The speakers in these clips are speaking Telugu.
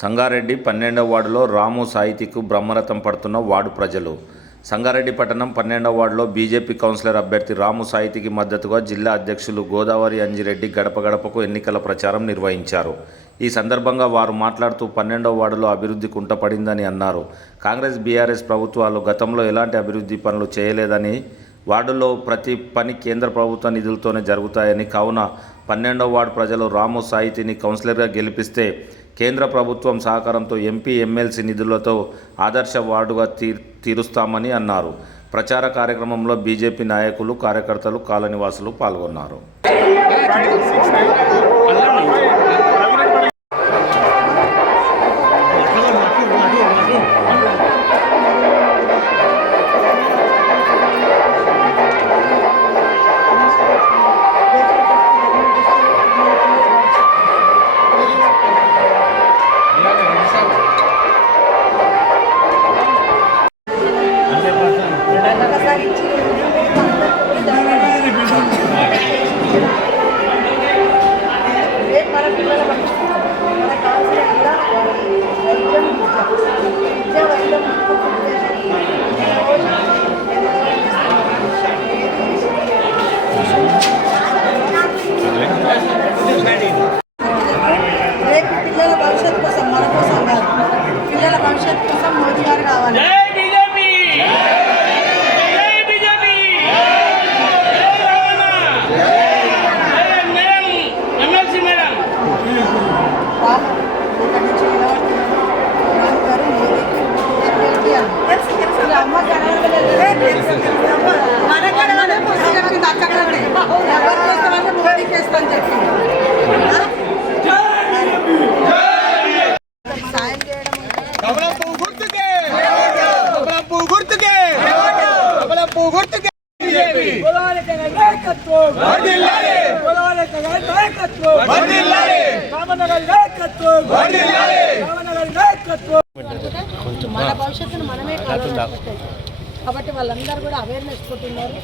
సంగారెడ్డి 12వ వార్డులో రాము సాహితీకు బ్రహ్మరథం పడుతున్న వార్డు ప్రజలు. సంగారెడ్డి పట్టణం 12వ వార్డులో బీజేపీ కౌన్సిలర్ అభ్యర్థి రాము సాహితీకి మద్దతుగా జిల్లా అధ్యక్షులు గోదావరి అంజిరెడ్డి గడప గడపకు ఎన్నికల ప్రచారం నిర్వహించారు. ఈ సందర్భంగా వారు మాట్లాడుతూ 12వ వార్డులో అభివృద్ధి కుంటపడిందని అన్నారు. కాంగ్రెస్ బీఆర్ఎస్ ప్రభుత్వాలు గతంలో ఎలాంటి అభివృద్ధి పనులు చేయలేదని, వార్డులో ప్రతి పని కేంద్ర ప్రభుత్వ నిధులతోనే జరుగుతాయని, కావున 12వ వార్డు ప్రజలు రాము సాహితీని కౌన్సిలర్గా గెలిపిస్తే కేంద్ర ప్రభుత్వం సహకారంతో ఎంపీ ఎమ్మెల్సీ నిధులతో ఆదర్శ వార్డుగా తీరుస్తామని అన్నారు. ప్రచార కార్యక్రమంలో బీజేపీ నాయకులు, కార్యకర్తలు, కాలనీవాసులు పాల్గొన్నారు. పిల్లల భవిష్యత్తు కోసం, మన కోసం కాదు, పిల్లల భవిష్యత్తు కోసం మోదీ గారు కావాలి. మన భవిష్యత్తును మనమే కాబట్టి వాళ్ళందరూ కూడా అవేర్నెస్ కొట్టున్నారు.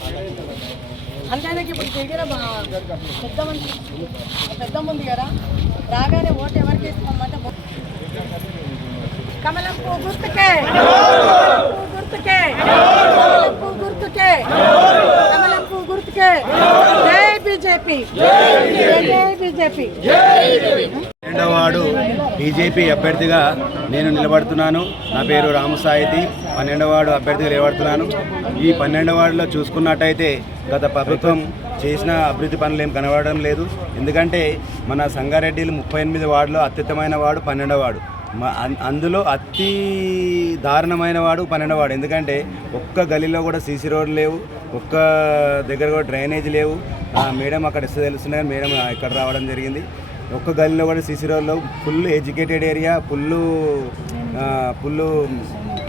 అంతేనా ఇప్పుడు దగ్గర పెద్ద ఉంది కదా, రాగానే ఓటు ఎవరికి ఇస్తామంటే కమలం పువ్వు గుర్తుకే, గుర్తుకే, గుర్తుకే, కమలం పువ్వు గుర్తుకే. జై బీజేపీ, జై బీజేపీ. 12వ వార్డు బీజేపీ అభ్యర్థిగా నేను నిలబడుతున్నాను. నా పేరు రాము సాహితీ. 12వ వార్డు అభ్యర్థిగా నిలబడుతున్నాను. ఈ 12వ వార్డులో చూసుకున్నట్టయితే గత ప్రభుత్వం చేసిన అభివృద్ధి పనులు ఏం కనబడడం లేదు. ఎందుకంటే మన సంగారెడ్డిలో 38 వార్డులో అత్యుత్తమైన వార్డు 12వ వార్డు. అందులో అతి దారుణమైన వాడు 12వ వార్డు. ఎందుకంటే ఒక్క గలీలో కూడా సీసీ రోడ్లు లేవు, ఒక్క దగ్గర కూడా డ్రైనేజ్ లేవు. మేడం అక్కడ ఇస్తే తెలుస్తున్నాయి, మేడం ఇక్కడ రావడం జరిగింది. ఒక్క గలీలో కూడా సీసీ రోడ్లో ఫుల్ ఎడ్యుకేటెడ్ ఏరియా, ఫుల్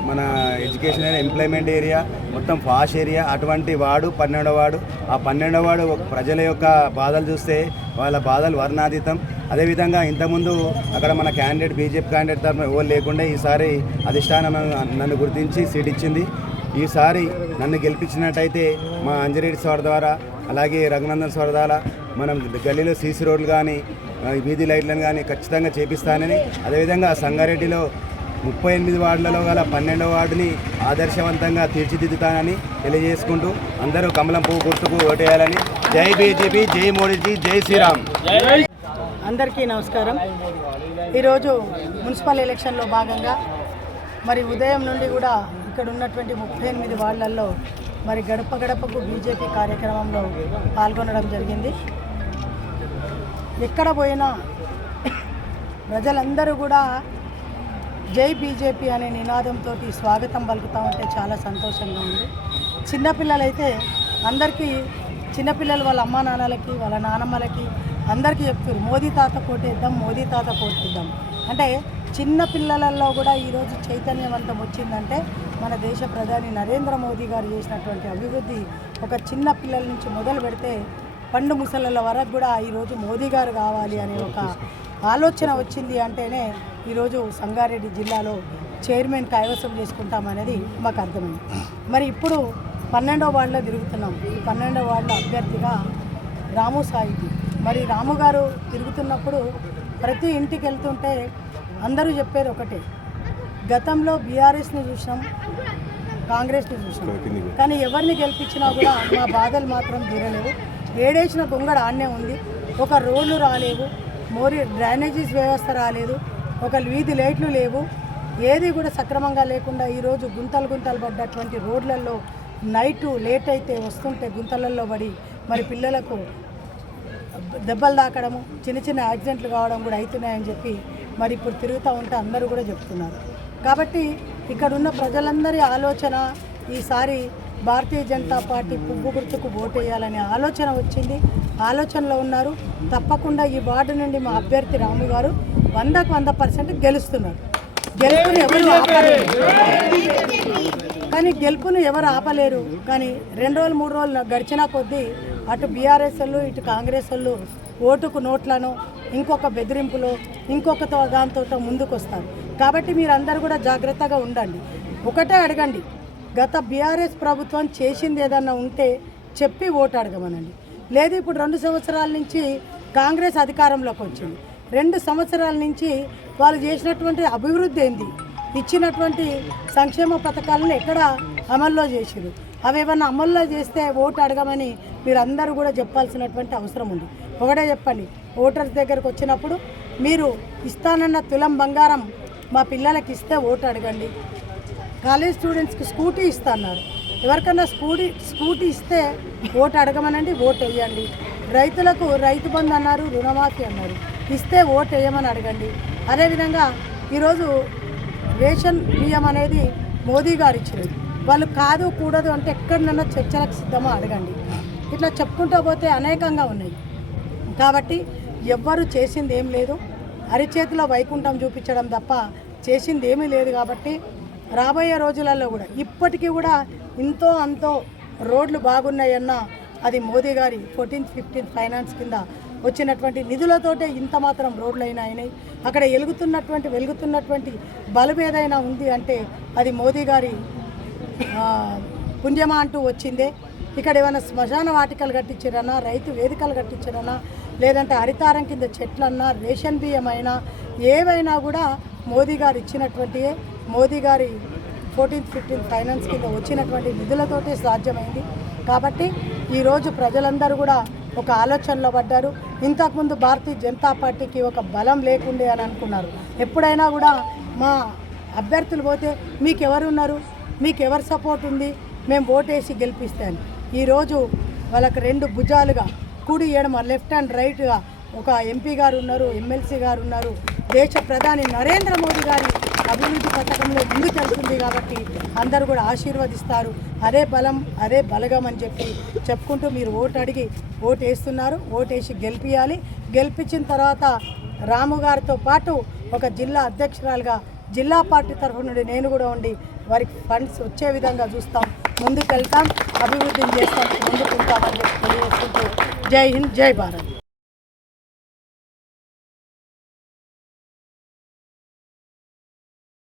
మన ఎడ్యుకేషన్ ఏరియా, ఎంప్లాయ్మెంట్ ఏరియా, మొత్తం పాష్ ఏరియా. అటువంటి వాడు 12వ వార్డు. ఆ 12వ వార్డు ప్రజల యొక్క బాధలు చూస్తే వాళ్ళ బాధలు వర్ణాతీతం. అదేవిధంగా ఇంతకుముందు అక్కడ మన క్యాండిడేట్ బీజేపీ క్యాండిడేట్ తరఫున ఎవరు లేకుండా ఈసారి అధిష్టానం నన్ను గుర్తించి సీట్ ఇచ్చింది. ఈసారి నన్ను గెలిపించినట్టయితే మా అంజిరెడ్డి సార్ ద్వారా, అలాగే రఘునందన్ సార్ ద్వారా మనం గల్లీలో సీసీ రోడ్లు కానీ, వీధి లైట్లను కానీ ఖచ్చితంగా చేపిస్తానని, అదేవిధంగా సంగారెడ్డిలో 38 వార్డులలో గల 12వ వార్డుని ఆదర్శవంతంగా తీర్చిదిద్దుతానని తెలియజేసుకుంటూ అందరూ కమలం పువ్వు గుర్తుకు ఓటేయాలని. జై బీజేపీ, జై మోడీజీ, జై శ్రీరామ్. అందరికీ నమస్కారం. ఈరోజు మున్సిపల్ ఎలక్షన్లో భాగంగా మరి ఉదయం నుండి కూడా ఇక్కడ ఉన్నటువంటి 38 వార్డులలో మరి గడప గడపకు బీజేపీ కార్యక్రమంలో పాల్గొనడం జరిగింది. ఎక్కడ పోయినా ప్రజలందరూ కూడా జై బీజేపీ అనే నినాదంతో స్వాగతం పలుకుతామంటే చాలా సంతోషంగా ఉంది. చిన్నపిల్లలైతే అందరికీ, చిన్నపిల్లలు వాళ్ళ అమ్మా నాన్నలకి, వాళ్ళ నానమ్మలకి అందరికీ చెప్తారు, మోదీ తాత కోటేద్దాం, మోదీ తాత కోటేద్దాం. అంటే చిన్న పిల్లలలో కూడా ఈరోజు చైతన్యవంతం వచ్చిందంటే మన దేశ ప్రధాని నరేంద్ర మోదీ గారు చేసినటువంటి అభివృద్ధి ఒక చిన్న పిల్లల నుంచి మొదలు పెడితే పండు ముసళ్ళ వరకు కూడా ఈరోజు మోదీ గారు కావాలి అనే ఒక ఆలోచన వచ్చింది అంటేనే ఈరోజు సంగారెడ్డి జిల్లాలో చైర్మన్ కైవసం చేసుకుంటామనేది మాకు అర్థమైంది. మరి ఇప్పుడు 12వ వార్డులో తిరుగుతున్నాం. ఈ 12వ వార్డులో అభ్యర్థిగా రాము సాహితీ. మరి రాము గారు తిరుగుతున్నప్పుడు ప్రతి ఇంటికి వెళ్తుంటే అందరూ చెప్పేది ఒకటే, గతంలో బీఆర్ఎస్ని చూసినాం, కాంగ్రెస్ని చూసినాం, కానీ ఎవరిని గెలిపించినా కూడా మా బాధలు మాత్రం తీరలేవు. ఏడేసిన గొంగడ ఆడనే ఉంది. ఒక రోడ్లు రాలేవు, డ్రైనేజీస్ వ్యవస్థ రాలేదు, ఒక వీధి లైట్లు లేవు, ఏది కూడా సక్రమంగా లేకుండా ఈరోజు గుంతలు పడ్డటువంటి రోడ్లలో నైటు లేట్ అయితే వస్తుంటే గుంతలలో పడి మరి పిల్లలకు దెబ్బలు తాకడము, చిన్న యాక్సిడెంట్లు కావడం కూడా అవుతున్నాయని చెప్పి మరి ఇప్పుడు తిరుగుతూ ఉంటే అందరూ కూడా చెప్తున్నారు. కాబట్టి ఇక్కడ ఉన్న ప్రజలందరి ఆలోచన ఈసారి భారతీయ జనతా పార్టీ పువ్వు గుర్తుకు ఓటు వేయాలనే ఆలోచన వచ్చింది, ఆలోచనలో ఉన్నారు. తప్పకుండా ఈ వార్డు నుండి మా అభ్యర్థి రాము గారు 100% గెలుస్తున్నారు. గెలుపుని ఎవరు ఆపలేరు, కానీ 2 రోజులు 3 రోజులు గడిచిన కొద్దీ అటు బీఆర్ఎస్ వాళ్ళు ఇటు కాంగ్రెస్ వాళ్ళు ఓటుకు నోట్లను ఇంకొక బెదిరింపులో ఇంకొక దాంతో ముందుకు వస్తారు. కాబట్టి మీరందరూ కూడా జాగ్రత్తగా ఉండండి. ఒకటే అడగండి, గత బీఆర్ఎస్ ప్రభుత్వం చేసింది ఏదన్నా ఉంటే చెప్పి ఓటు అడగమనండి. లేదు ఇప్పుడు 2 సంవత్సరాల నుంచి కాంగ్రెస్ అధికారంలోకి వచ్చింది, 2 సంవత్సరాల నుంచి వాళ్ళు చేసినటువంటి అభివృద్ధి ఏంది, ఇచ్చినటువంటి సంక్షేమ పథకాలను ఎక్కడ అమల్లో చేసిరు, అవి ఏమన్నా అమల్లో చేస్తే ఓటు అడగమని మీరందరూ కూడా చెప్పాల్సినటువంటి అవసరం ఉంది. ఒకటే చెప్పండి, ఓటర్స్ దగ్గరకు వచ్చినప్పుడు మీరు ఇస్తానన్న తులం బంగారం మా పిల్లలకి ఇస్తే ఓటు అడగండి. కాలేజ్ స్టూడెంట్స్కి స్కూటీ ఇస్తున్నారు, ఎవరికన్నా స్కూటీ ఇస్తే ఓటు అడగమనండి, ఓటు వేయండి. రైతులకు రైతు బంధు అన్నారు, రుణమాఫీ అన్నారు, ఇస్తే ఓటు వేయమని అడగండి. అదేవిధంగా ఈరోజు రేషన్ బియ్యం అనేది మోదీ గారు ఇచ్చినది, వాళ్ళు కాదు కూడదు అంటే ఎక్కడన్నా చర్చలకు సిద్ధమో అడగండి. ఇట్లా చెప్పుకుంటూ పోతే అనేకంగా ఉన్నాయి. కాబట్టి ఎవ్వరు చేసింది ఏం లేదు, అరిచేతిలో వైకుంఠం చూపించడం తప్ప చేసింది ఏమీ లేదు. కాబట్టి రాబోయే రోజులలో కూడా ఇప్పటికీ కూడా ఇంతో అంతో రోడ్లు బాగున్నాయన్న అది మోదీ గారి 14-15 ఫైనాన్స్ కింద వచ్చినటువంటి నిధులతోటే ఇంత మాత్రం రోడ్లు అయినాయి. అక్కడ వెలుగుతున్నటువంటి బల్బు ఏదైనా ఉంది అంటే అది మోదీ గారి పుణ్యమా అంటూ వచ్చిందే. ఇక్కడ ఏమైనా శ్మశాన వాటికలు కట్టించారన్నా, రైతు వేదికలు కట్టించారన్నా, లేదంటే హరితారం కింద చెట్లన్నా, రేషన్ బియ్యం అయినా ఏవైనా కూడా మోదీ గారు ఇచ్చినటువంటివే. మోదీ గారి 14-15 ఫైనాన్స్ కింద వచ్చినటువంటి నిధులతోటే సాధ్యమైంది. కాబట్టి ఈరోజు ప్రజలందరూ కూడా ఒక ఆలోచనలో పడ్డారు. ఇంతకుముందు భారతీయ జనతా పార్టీకి ఒక బలం లేకుండే అని అనుకున్నారు. ఎప్పుడైనా కూడా మా అభ్యర్థులు పోతే మీకెవరున్నారు, మీకెవరు సపోర్ట్ ఉంది, మేము ఓటేసి గెలిపిస్తాను. ఈరోజు వాళ్ళకి 2 భుజాలుగా కుడి ఎడమ లెఫ్ట్ అండ్ రైట్గా ఒక ఎంపీ గారు ఉన్నారు, ఎమ్మెల్సీ గారు ఉన్నారు. దేశ ప్రధాని నరేంద్ర మోదీ గారి అభివృద్ధి పథకంలో ముందుకు వెళ్తుంది. కాబట్టి అందరూ కూడా ఆశీర్వదిస్తారు. అదే బలం, అదే బలగం అని చెప్పుకుంటూ మీరు ఓటు అడిగి ఓటు వేస్తున్నారు. ఓటు వేసి గెలిపించాలి. గెలిపించిన తర్వాత రాము గారితో పాటు ఒక జిల్లా అధ్యక్షురాలుగా జిల్లా పార్టీ తరఫు నుండి నేను కూడా ఉండి వారికి ఫండ్స్ వచ్చే విధంగా చూస్తాం, ముందుకు వెళ్తాం, అభివృద్ధిని చేస్తాం, ముందుకు ఉంటామని చెప్పి తెలియజేసుకుంటూ జై హింద్, జై భారత్.